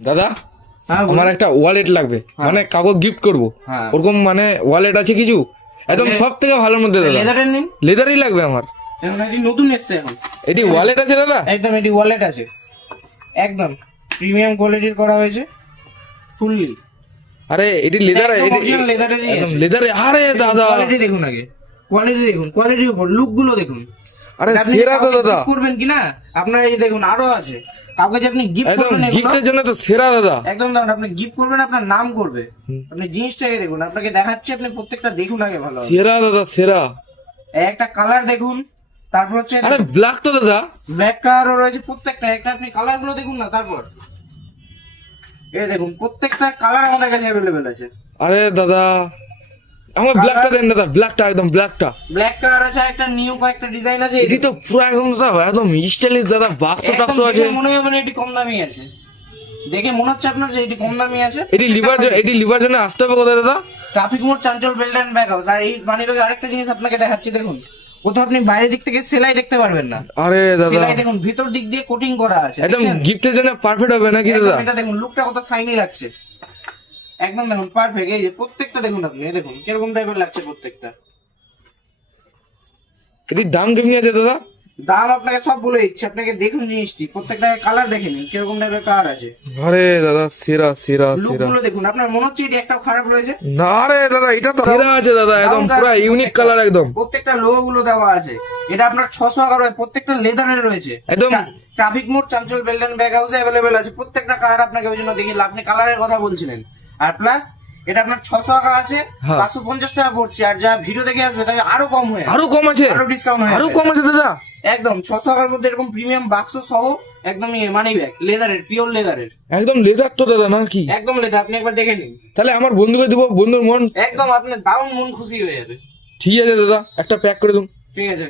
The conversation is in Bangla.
দাদা হ্যাঁ আমার একটা ওয়ালেট লাগবে, হ্যাঁ। মানে কাউকে গিফট করবো, হ্যাঁ। ওরকম মানে ওয়ালেট আছে কিছু একদম সব থেকে ভালোর মধ্যে দাদা? লেদারের নিন, লেদারই লাগবে আমার। এখন এটি নতুন এসছে এখন। এটি ওয়ালেট আছে দাদা? একদম এটি ওয়ালেট আছে, একদম প্রিমিয়াম কোয়ালিটির করা হয়েছে ফুললি। আরে এটি লেদার, একদম original লেদারেরই একদম আছে। লেদারে। আরে দাদা কোয়ালিটি দেখুন আগে, কোয়ালিটি দেখুন, কোয়ালিটির উপর লুক গুলো দেখুন। আরে আপনি সেরা তো কাউকে দাদা, gift করবেন কিনা আপনার, এই দেখুন আরো আছে। কাউকে যে আপনি গিফট একদম করবেন এগুলো, গিফটের জন্য তো সেরা দাদা। একদম দেখুন আপনি গিফট করবেন আপনার নাম করবে। আপনি জিনিসটাকে দেখুন, আপনাকে দেখাচ্ছি, আপনি প্রত্যেকটা দেখুন আগে ভালো। সেরা দাদা সেরা। একটা কালার দেখুন, তারপর হচ্ছে আরে ব্ল্যাক তো দাদা? ব্ল্যাক কালারও রয়েছে প্রত্যেকটা। একটা আপনি কালার গুলো দেখুন না, তারপর এই দেখুন প্রত্যেকটা কালার আমাদের কাছে অ্যাভেলেবেল আছে। আরে দাদা আমার ব্ল্যাকটা দেন দাদা, ব্ল্যাকটা, একদম ব্ল্যাকটা। ব্ল্যাক কালার আছে, একটা নিউ কয়েকটা ডিজাইন আছে। এটি তো পুরো একদম দাদা একদম স্টাইলিশ দাদা, বাক্স একদম টাক্স আছে। দেখে মনে হবে না এটি কম দামি আছে, দেখে মনে হচ্ছে আপনার যে এটি কম দামি আছে। এটি লিভার জন্য আসতে হবে কোথায় দাদা? ট্রাফিক মোড়, চাঞ্চল বেল্ট এন্ড ব্যাগ হাউস। আর এই মানি ব্যাগে আরেকটা জিনিস আপনাকে দেখাচ্ছি, দেখুন কোথাও আপনি বাইরের দিক থেকে সেলাই দেখতে পারবেন না। আরে দাদা সেলাই দেখুন ভিতর দিক দিয়ে কোটিং করা আছে, একদম দেখছেন? গিফটের জন্য পারফেক্ট হবে নাকি একদম দাদা? এটা দেখুন লুকটা কত শাইনি লাগছে, একদম দেখুন পারফেক্ট। এই যে প্রত্যেকটা দেখুন আপনি, এই দেখুন কিরকম টাইপের লাগছে প্রত্যেকটা। এটির দাম কেমনি আছে দাদা? দাম আপনাকে সব বলে দিচ্ছি, আপনাকে দেখুন জিনিসটি, প্রত্যেকটা কালার দেখে নিন কিরকম টাইপের কালার আছে। আরে দাদা সেরা সেরা লুক সেরা। গুলো দেখুন, আপনার মনে হচ্ছে এটি একটা খারাপ রয়েছে? না রে দাদা এটা তো সেরা আছে দাদা, একদম দারুণ পুরো colour, ইউনিক প্রত্যেকটা। কালার একদম। প্রত্যেকটা লোগো গুলো দেওয়া আছে। এটা আপনার 611 প্রত্যেকটা লেদারের রয়েছে, একদম। ট্রাফিক মোড়, চাঞ্চল বেল্ট এন্ড ব্যাগ হাউসে অ্যাভেলেবেল আছে প্রত্যেকটা কালার। আপনাকে ওই জন্য দেখিয়ে, আপনি কালারের কথা বলছিলেন। আর প্লাস এটা আপনার 600 টাকা আছে, হ্যাঁ। 550 টাকা পড়ছে। আর যা ভিডিও দেখে আসবে তাহলে আরো কম হয়ে, আরো কম আছে? আরো ডিসকাউন্ট হয়ে আরো যাবে। কম আছে দাদা? একদম 600 টাকার মধ্যে এরকম প্রিমিয়াম বাক্স সহ একদম মানি ব্যাগ, লেদারের, পিওর লেদারের, একদম লেদার তো দাদা নাকি? একদম লেদার। আপনি একবার দেখে নিন, তাহলে আমার বন্ধুকে দিব, বন্ধুর মন। একদম আপনার দারুণ মন খুশি হয়ে যাবে। ঠিক আছে দাদা, একটা প্যাক করে দিন। ঠিক আছে।